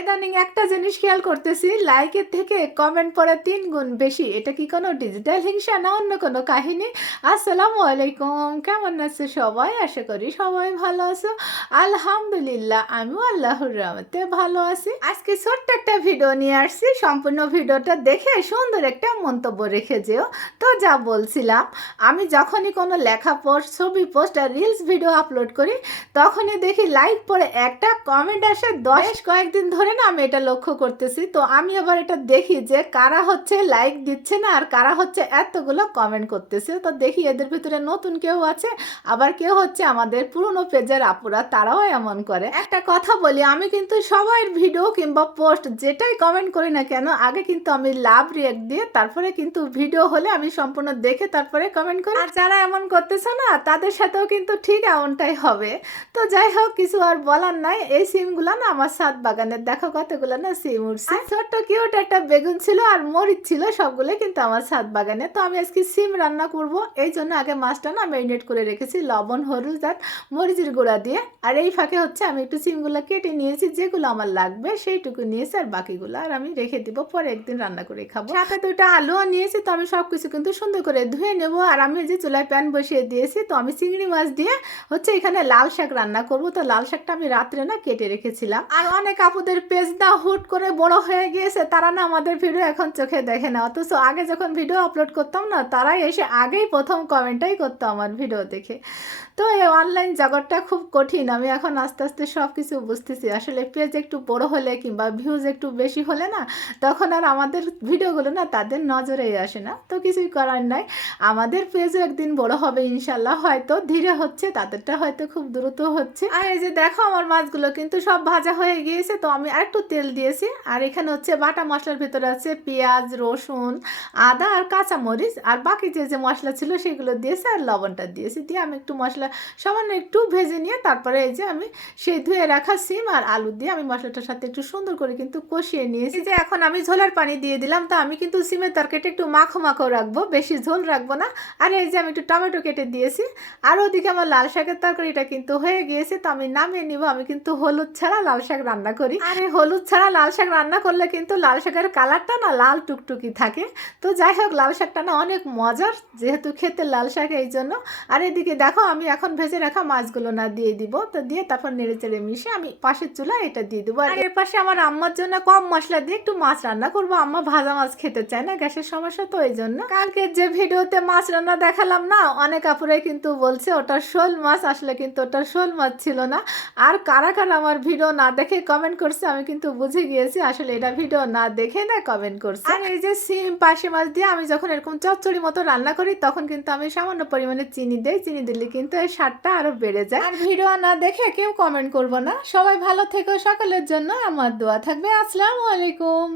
ইদানিং একটা জিনিস খেয়াল করতেছি লাইকের থেকে কমেন্ট পড়ে তিন গুণ বেশি। এটা কি কোনো ডিজিটাল হিংসা না অন্য কোনো কাহিনী? আসসালামু আলাইকুম, কেমন আছে সবাই? আশা করি সবাই ভালো আছো। আলহামদুলিল্লাহ, আমিও আল্লাহর রহমতে ভালো আছি। আজকে ছোট্ট একটা ভিডিও নিয়ে আসছি। সম্পূর্ণ ভিডিওটা দেখে সুন্দর একটা মন্তব্য রেখে যেও। তো যা বলছিলাম, আমি যখনই কোনো লেখা পোস্ট ছবি পোস্ট আর রিলস ভিডিও আপলোড করি, তখনই দেখি লাইক পরে একটা কমেন্ট আসে দশ, কয়েকদিন ধরে না আমি এটা লক্ষ্য করতেছি। তো আমি আবার এটা দেখি যে কারা হচ্ছে লাইক দিচ্ছে না আর কারা হচ্ছে এতগুলো কমেন্ট করতেছে। তো দেখি এদের ভিতরে নতুন কেউ আছে, আবার কেউ হচ্ছে আমাদের পুরনো পেজের আপুরা, তারাও এমন করে। একটা কথা বলি, আমি কিন্তু সবার ভিডিও কিংবা পোস্ট যেটাই কমেন্ট করি না কেন, আগে কিন্তু আমি লাভ রিয়েক্ট দিয়ে তারপরে কিন্তু ভিডিও হলে আমি সম্পূর্ণ দেখে তারপরে কমেন্ট করি। আর যারা এমন করতেছে না, তাদের সাথেও কিন্তু ঠিক এমনটাই হবে। তো যাই হোক, কিছু আর বলার নাই। এই সিমগুলো না আমার সাত বাগানের দেখো কতগুলো না সিম উঠছে ছোট্ট কিউট একটা বেগুন ছিল আর মরিচ ছিল সবগুলো কিন্তু আমার সাত বাগানে। তো আমি আজকে সিম রান্না করব। এই জন্য আগে মাছটা না ম্যারিনেট করে রেখেছি লবণ হলুদ আর মরিচের গুঁড়া দিয়ে। আর এই ফাঁকে হচ্ছে আমি একটু সিমগুলো কেটে নিয়েছি যেগুলো আমার লাগবে সেইটুকু নিয়েছি আর বাকিগুলো আর আমি রেখে দিব পরে একদিন রান্না করে খাব। সাথে দুইটা আলুও নিয়েছি তো আমি সব কিছু কিন্তু সুন্দর করে ধুয়ে নেব। আর আমি যে চুলায় প্যান বসিয়ে দিয়েছি তো আমি চিংড়ি মাছ দিয়ে হচ্ছে এখানে লাল শাক রান্না করব। তো লাল শাকটা আমি রাত্রে না কেটে রেখেছিলাম। আর অনেক আপুদের পেজ না হুট করে বড় হয়ে গিয়েছে, তারা না আমাদের ভিডিও এখন চোখে দেখে না। অথচ আগে যখন ভিডিও আপলোড করতাম না, তারাই এসে আগেই প্রথম কমেন্টটাই করতো আমার ভিডিও দেখে। তো এই অনলাইন জগৎটা খুব কঠিন, আমি এখন আস্তে আস্তে সব কিছু বুঝতেছি। আসলে পেজ একটু বড় হলে কিংবা ভিউজ একটু বেশি হলে না, তখন আর আমাদের ভিডিওগুলো না তাদের নজরেই আসে না। তো কিছুই করার নাই। আমাদের পেজও একদিন বড় হবে ইনশাল্লাহ হয়তো ধীরে হচ্ছে, তাদেরটা হয়তো খুব দ্রুত হচ্ছে। আর এই যে দেখো, আমার মাছগুলো কিন্তু সব ভাজা হয়ে গিয়েছে, তো আমি আরেকটু তেল দিয়েছি। আর এখানে হচ্ছে বাটা মশলার ভিতরে আছে পেঁয়াজ, রসুন, আদা আর কাঁচামরিচ। আর বাকি যে যে মশলা ছিল সেগুলো দিয়েছি আর লবণটা দিয়েছি। দিয়ে আমি একটু মশলা সামান্য একটু ভেজে নিয়ে তারপরে এই যে আমি সেই ধুয়ে রাখা সিম আর আলু দিয়ে আমি মশলাটার সাথে একটু সুন্দর করে কিন্তু কষিয়ে নিয়েছি। যে এখন আমি ঝোলের পানি দিয়ে দিলাম, তো আমি কিন্তু সিমের তরকারিটা একটু মাখো মাখো রাখব, বেশি ঝোল রাখব না। আর এই যে আমি একটু টমেটো কেটে দিয়েছি, আর ওদিকে আমার লাল শাকের তরকারিটা কিন্তু হয়ে গিয়েছে, তো আমি নামিয়ে নিব। আমি কিন্তু হলুদ ছাড়া লাল শাক রান্না করি। আর এই হলুদ ছাড়া লাল শাক রান্না করলে কিন্তু লাল শাকের কালারটা না লাল টুকটুকি থাকে। তো যাই হোক, লাল শাকটা না অনেক মজার, যেহেতু খেতে লাল শাক এই জন্য। আর এদিকে দেখো, আমি এখন ভেজে রাখা মাছগুলো না দিয়ে দিব। তো দিয়ে তারপর নেড়ে চেড়ে মিশে আমি পাশের চুলা এটা দিয়ে দেবো। আর এর পাশে আমার আম্মার জন্য কম মশলা দিয়ে একটু মাছ রান্না করব। আম্মা ভাজা মাছ খেতে চায় না, গ্যাসের সমস্যা তো এই জন্য। কালকে যে ভিডিওতে মাছ রান্না দেখালাম না? অনেক আপুরাই কিন্তু বলছে, ওটা শোল মাছ। আসলে কিন্তু ওটা শোল মাছ ছিল না। আর কারা কারা আমার ভিডিও না দেখে কমেন্ট করছে, আমি কিন্তু বুঝে গিয়েছি। আসলে এটা ভিডিও না দেখে না কমেন্ট করছে। আর এই যে সিম পাশে মাছ দিয়ে আমি যখন এরকম চচ্চড়ি মতো রান্না করি, তখন কিন্তু আমি সামান্য পরিমাণে চিনি দেই। চিনি দিলে কিন্তু এই স্বাদটা আরও বেড়ে যায়। আর ভিডিও না দেখে কেউ কমেন্ট করব না। সবাই ভালো থেকো, সকলের জন্য আমার দোয়া থাকবে। আসসালামু আলাইকুম।